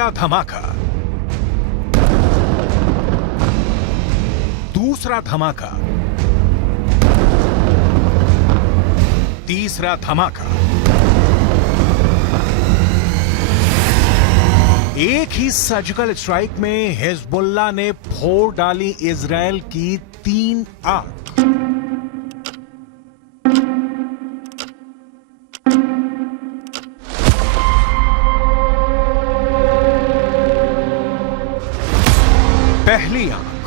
पहला धमाका, दूसरा धमाका, तीसरा धमाका। एक ही सर्जिकल स्ट्राइक में हिजबुल्लाह ने फोड़ डाली इजराइल की 3 आंख। पहली आंख,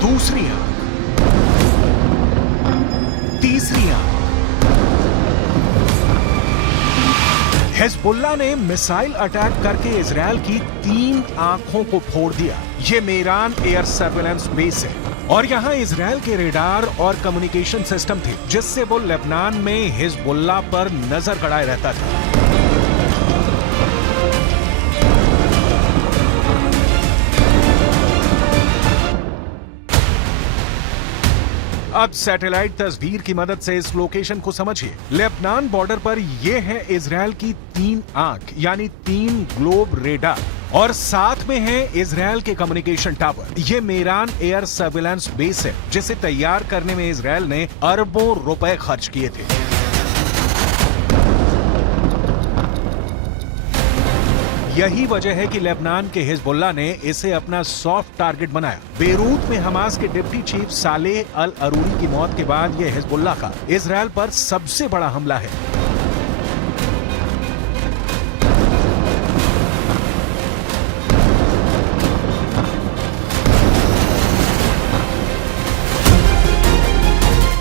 दूसरी आंख, तीसरी आंख। हिजबुल्लाह ने मिसाइल अटैक करके इजराइल की 3 आंखों को फोड़ दिया। ये मेरान एयर सर्वेलेंस बेस है और यहां इजराइल के रेडार और कम्युनिकेशन सिस्टम थे, जिससे वो लेबनान में हिजबुल्लाह पर नजर गड़ाए रहता था। अब सैटेलाइट तस्वीर की मदद से इस लोकेशन को समझिए। लेबनान बॉर्डर पर यह है इजराइल की 3 आंख, यानी 3 ग्लोब रेडार, और साथ में है इजराइल के कम्युनिकेशन टावर। ये मेरान एयर सर्विलांस बेस है, जिसे तैयार करने में इजराइल ने अरबों रुपए खर्च किए थे। यही वजह है कि लेबनान के हिजबुल्लाह ने इसे अपना सॉफ्ट टारगेट बनाया। बेरूत में हमास के डिप्टी चीफ सालेह अल अरूरी की मौत के बाद यह हिजबुल्लाह का इजराइल पर सबसे बड़ा हमला है।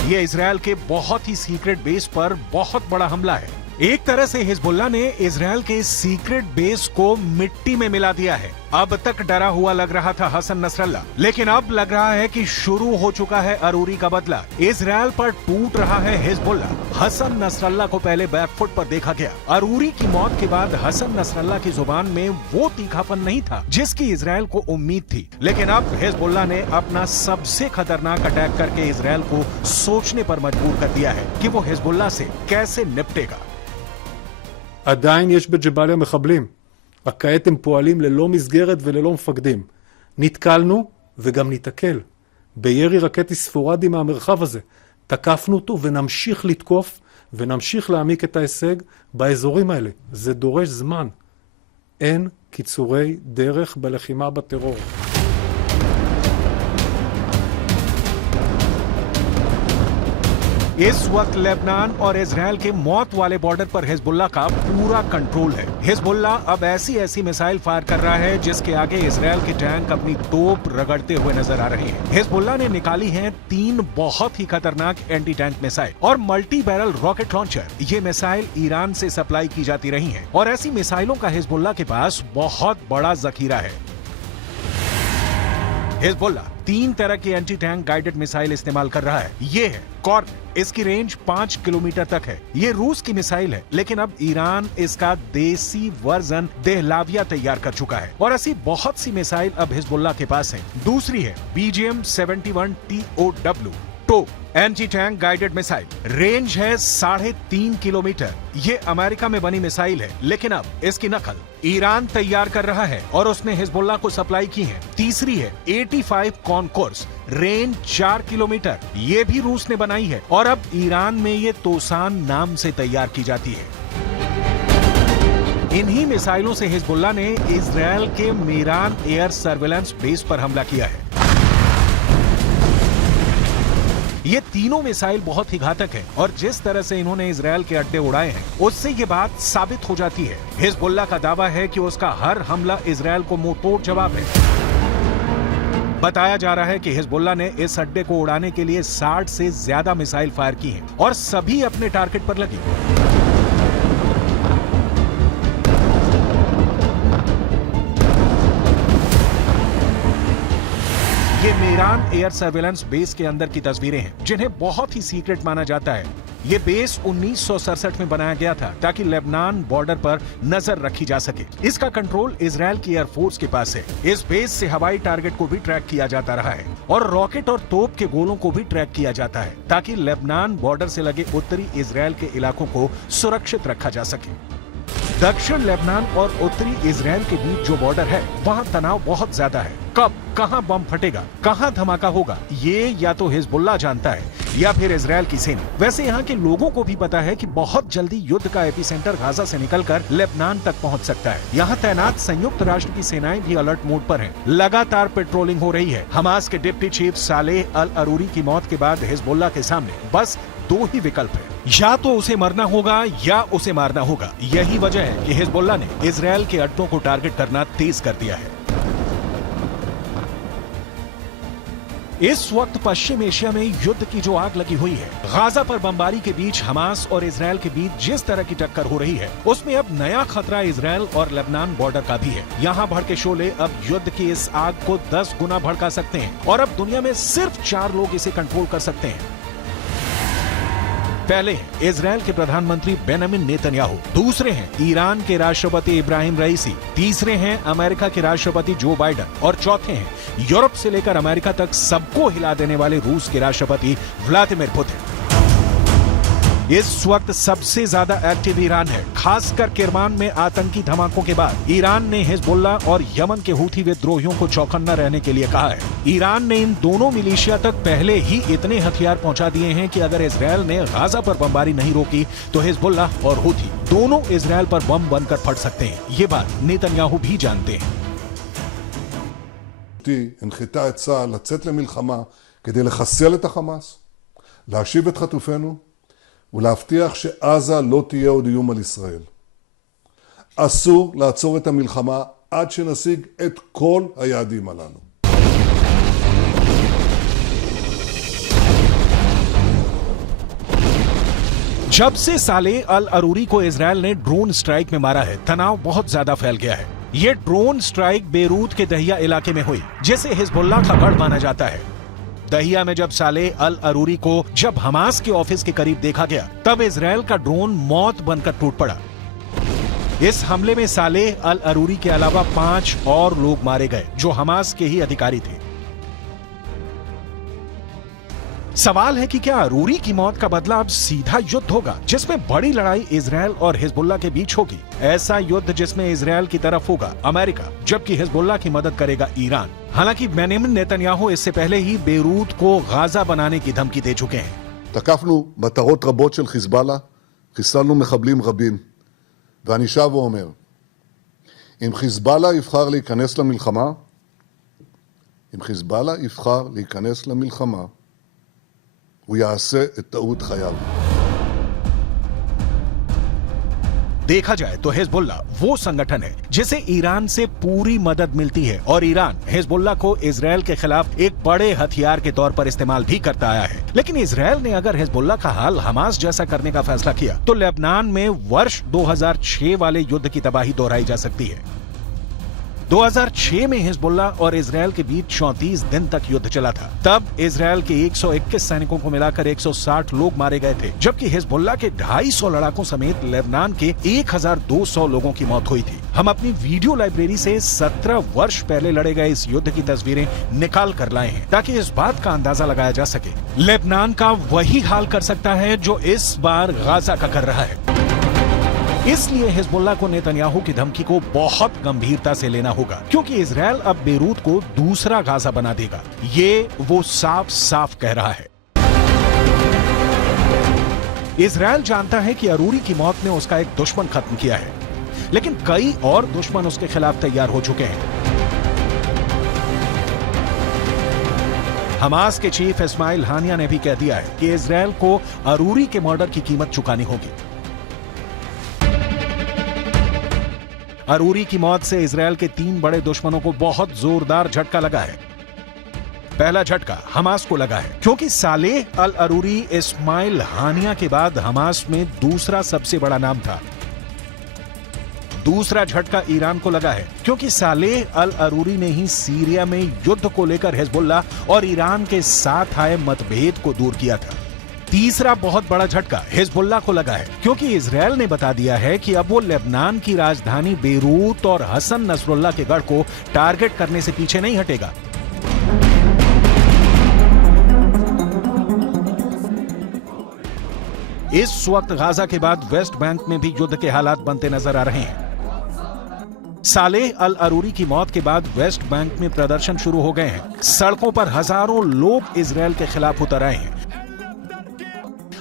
यह इजराइल के बहुत ही सीक्रेट बेस पर बहुत बड़ा हमला है। एक तरह से हिजबुल्लाह ने इजराइल के सीक्रेट बेस को मिट्टी में मिला दिया है। अब तक डरा हुआ लग रहा था हसन नसरल्लाह, लेकिन अब लग रहा है कि शुरू हो चुका है अरूरी का बदला। इजराइल पर टूट रहा है हिजबुल्लाह। हसन नसरल्लाह को पहले बैकफुट पर देखा गया। अरूरी की मौत के बाद हसन नसरल्लाह की जुबान में वो तीखापन नहीं था जिसकी इजराइल को उम्मीद थी, लेकिन अब हिजबुल्लाह ने अपना सबसे खतरनाक अटैक करके इजराइल को सोचने पर मजबूर कर दिया है कि वो हिजबुल्लाह से कैसे निपटेगा। עדיין יש בג'באליה מחבלים, רק כעת הם פועלים ללא מסגרת וללא מפקדים. נתקלנו וגם ניתקל בירי רקטי ספורדי מהמרחב הזה. תקפנו אותו ונמשיך לתקוף ונמשיך להעמיק את ההישג באזורים האלה. זה דורש זמן. אין קיצורי דרך בלחימה בטרור. इस वक्त लेबनान और इजराइल के मौत वाले बॉर्डर पर हिजबुल्लाह का पूरा कंट्रोल है। हिजबुल्लाह अब ऐसी मिसाइल फायर कर रहा है जिसके आगे इजराइल के टैंक अपनी तोप रगड़ते हुए नजर आ रहे हैं। हिजबुल्लाह ने निकाली हैं 3 बहुत ही खतरनाक एंटी टैंक मिसाइल और मल्टी बैरल रॉकेट लॉन्चर। ये मिसाइल ईरान से सप्लाई की जाती रही हैं और ऐसी मिसाइलों का हिजबुल्लाह के पास बहुत बड़ा जखीरा है। हिजबुल्लाह 3 तरह की एंटी टैंक गाइडेड मिसाइल इस्तेमाल कर रहा है। ये है कॉर्न, इसकी रेंज 5 किलोमीटर तक है। ये रूस की मिसाइल है, लेकिन अब ईरान इसका देसी वर्जन देहलाविया तैयार कर चुका है और ऐसी बहुत सी मिसाइल अब हिजबुल्लाह के पास है। दूसरी है BGM-71 TOW टो anti tank guided missile. Range है 3.5 किलोमीटर। ये अमेरिका में बनी मिसाइल है, लेकिन अब इसकी नकल ईरान तैयार कर रहा है और उसने हिजबुल्लाह को सप्लाई की है। तीसरी है 85 कॉनकोर्स, रेंज 4 किलोमीटर। ये भी रूस ने बनाई है और अब ईरान में ये तोसान नाम से तैयार की जाती है। इन्हीं मिसाइलों से हिजबुल्लाह ने इजराइल के मेरान एयर सर्विलांस बेस पर हमला किया है। ये तीनों मिसाइल बहुत ही घातक हैं और जिस तरह से इन्होंने इजराइल के अड्डे उड़ाए हैं, उससे ये बात साबित हो जाती है। हिजबुल्लाह का दावा है कि उसका हर हमला इजराइल को मुंहतोड़ जवाब है। बताया जा रहा है कि हिजबुल्लाह ने इस अड्डे को उड़ाने के लिए 60 से ज्यादा मिसाइल फायर की हैं और सभी अपने टारगेट पर लगी। ये मेरान एयर सर्विलांस बेस के अंदर की तस्वीरें हैं, जिन्हें बहुत ही सीक्रेट माना जाता है। ये बेस 1967 में बनाया गया था ताकि लेबनान बॉर्डर पर नजर रखी जा सके। इसका कंट्रोल इजराइल की एयरफोर्स के पास है। इस बेस से हवाई टारगेट को भी ट्रैक किया जाता रहा है और रॉकेट और तोप के गोलों को भी ट्रैक किया जाता है ताकि लेबनान बॉर्डर से लगे उत्तरी इजराइल के इलाकों को सुरक्षित रखा जा सके। दक्षिण लेबनान और उत्तरी इजराइल के बीच जो बॉर्डर है वहाँ तनाव बहुत ज्यादा है। कब कहाँ बम फटेगा, कहाँ धमाका होगा, ये या तो हिजबुल्लाह जानता है या फिर इजराइल की सेना। वैसे यहाँ के लोगों को भी पता है कि बहुत जल्दी युद्ध का एपिसेंटर गाजा से निकलकर लेबनान तक पहुँच सकता है। यहाँ तैनात संयुक्त राष्ट्र की सेनाएं भी अलर्ट मोड पर हैं। लगातार पेट्रोलिंग हो रही है। हमास के डिप्टी चीफ सालेह अल अरूरी की मौत के बाद हिजबुल्लाह के सामने बस दो ही विकल्प है, या तो उसे मरना होगा या उसे मारना होगा। यही वजह है कि हिजबुल्लाह ने इजराइल के अड्डों को टारगेट करना तेज कर दिया है। इस वक्त पश्चिम एशिया में युद्ध की जो आग लगी हुई है, गाजा पर बमबारी के बीच हमास और इजराइल के बीच जिस तरह की टक्कर हो रही है, उसमें अब नया खतरा इजराइल और लेबनान बॉर्डर का भी है। यहाँ भड़के शोले अब युद्ध की इस आग को 10 गुना भड़का सकते हैं और अब दुनिया में सिर्फ 4 लोग इसे कंट्रोल कर सकते हैं। पहले हैं इजराइल के प्रधानमंत्री बेंजामिन नेतन्याहू, दूसरे हैं ईरान के राष्ट्रपति इब्राहिम रईसी, तीसरे हैं अमेरिका के राष्ट्रपति जो बाइडेन और चौथे हैं यूरोप से लेकर अमेरिका तक सबको हिला देने वाले रूस के राष्ट्रपति व्लादिमीर पुतिन। इस वक्त सबसे ज्यादा एक्टिव ईरान है, खासकर किरमान में आतंकी धमाकों के बाद ईरान ने हिजबुल्लाह और यमन के हूथी विद्रोहियों को चौकन्ना रहने के लिए कहा है। ईरान ने इन दोनों मिलिशिया तक पहले ही इतने हथियार पहुंचा दिए हैं कि अगर इजराइल ने गाजा पर बमबारी नहीं रोकी तो हिजबुल्लाह और हूथी दोनों इजराइल पर बम बनकर फट सकते हैं। ये बात नेतन्याहू भी जानते हैं। הנחתה את צה"ל לצאת למלחמה כדי לחסל את החמאס, להשיב את חטופינו ולהבטיח שעזה לא תהיה עוד איום על ישראל. אסור לעצור את המלחמה עד שנשיג את כל היעדים הללו. जब से सालेह अल अरूरी को इजराइल ने ड्रोन स्ट्राइक में मारा है, तनाव बहुत ज्यादा फैल गया है। ये ड्रोन स्ट्राइक बेरूत के दहिया इलाके में हुई, जिसे हिजबुल्लाह का गढ़ माना जाता है। दहिया में जब सालेह अल अरूरी को जब हमास के ऑफिस के करीब देखा गया, तब इजराइल का ड्रोन मौत बनकर टूट पड़ा। इस हमले में सालेह अल अरूरी के अलावा 5 और लोग मारे गए जो हमास के ही अधिकारी थे। सवाल है कि क्या अरूरी की मौत का बदला अब सीधा युद्ध होगा, जिसमें बड़ी लड़ाई इजराइल और हिजबुल्लाह के बीच होगी। ऐसा युद्ध जिसमें इजराइल की तरफ होगा अमेरिका, जबकि हिजबुल्लाह की मदद करेगा ईरान। हालांकि बेंजामिन नेतन्याहू इससे पहले ही बेरूत को गाजा बनाने की धमकी दे चुके हैं। תקפנו מטרות רבות של חיזבאללה, חיסלנו מחבלים רבים, ואני שב ואומר, אם חיזבאללה יבחר להיכנס למלחמה, הוא יעשה את טעות חייו. देखा जाए तो हिजबुल्लाह वो संगठन है जिसे ईरान से पूरी मदद मिलती है और ईरान हिजबुल्लाह को इजराइल के खिलाफ एक बड़े हथियार के तौर पर इस्तेमाल भी करता आया है। लेकिन इजराइल ने अगर हिजबुल्लाह का हाल हमास जैसा करने का फैसला किया तो लेबनान में वर्ष 2006 वाले युद्ध की तबाही दोहराई जा सकती है। 2006 में हिजबुल्लाह और इजराइल के बीच 34 दिन तक युद्ध चला था। तब इजराइल के 121 सैनिकों को मिलाकर 160 लोग मारे गए थे, जबकि हिजबुल्लाह के 250 लड़ाकों समेत लेबनान के 1200 लोगों की मौत हुई थी। हम अपनी वीडियो लाइब्रेरी से 17 वर्ष पहले लड़े गए इस युद्ध की तस्वीरें निकाल कर लाए हैं ताकि इस बात का अंदाजा लगाया जा सके। लेबनान का वही हाल कर सकता है जो इस बार गाजा का कर रहा है। इसलिए हिजबुल्लाह को नेतन्याहू की धमकी को बहुत गंभीरता से लेना होगा, क्योंकि इजराइल अब बेरूत को दूसरा गाजा बना देगा। ये वो साफ साफ कह रहा है। इजराइल जानता है कि अरूरी की मौत ने उसका एक दुश्मन खत्म किया है, लेकिन कई और दुश्मन उसके खिलाफ तैयार हो चुके हैं। हमास के चीफ इस्माइल हानिया ने भी कह दिया है कि इजराइल को अरूरी के मर्डर की कीमत चुकानी होगी। अरूरी की मौत से इजराइल के 3 बड़े दुश्मनों को बहुत जोरदार झटका लगा है। पहला झटका हमास को लगा है, क्योंकि सालेह अल अरूरी इस्माइल हानिया के बाद हमास में दूसरा सबसे बड़ा नाम था। दूसरा झटका ईरान को लगा है, क्योंकि सालेह अल अरूरी ने ही सीरिया में युद्ध को लेकर हिजबुल्लाह और ईरान के साथ आए मतभेद को दूर किया था। तीसरा बहुत बड़ा झटका हिजबुल्लाह को लगा है, क्योंकि इजराइल ने बता दिया है कि अब वो लेबनान की राजधानी बेरूत और हसन नसरुल्लाह के गढ़ को टारगेट करने से पीछे नहीं हटेगा। इस वक्त गाजा के बाद वेस्ट बैंक में भी युद्ध के हालात बनते नजर आ रहे हैं। सालेह अल अरूरी की मौत के बाद वेस्ट बैंक में प्रदर्शन शुरू हो गए हैं। सड़कों पर हजारों लोग इजरायल के खिलाफ उतर आए हैं।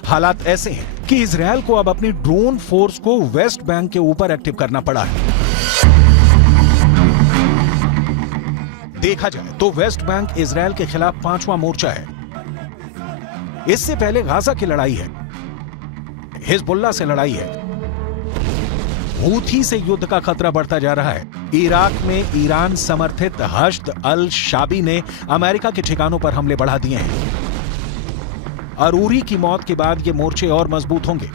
हालात ऐसे हैं कि इजरायल को अब अपनी ड्रोन फोर्स को वेस्ट बैंक के ऊपर एक्टिव करना पड़ा है। देखा जाए तो वेस्ट बैंक इजरायल के खिलाफ 5वां मोर्चा है। इससे पहले गाजा की लड़ाई है, हिजबुल्लाह से लड़ाई है, हूथी से युद्ध का खतरा बढ़ता जा रहा है। इराक में ईरान समर्थित हश्द अल शाबी ने अमेरिका के ठिकानों पर हमले बढ़ा दिए हैं। अरूरी की मौत के बाद ये मोर्चे और मजबूत होंगे,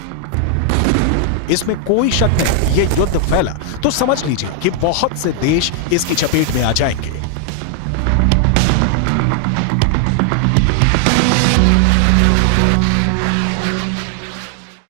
इसमें कोई शक नहीं। ये युद्ध फैला तो समझ लीजिए कि बहुत से देश इसकी चपेट में आ जाएंगे।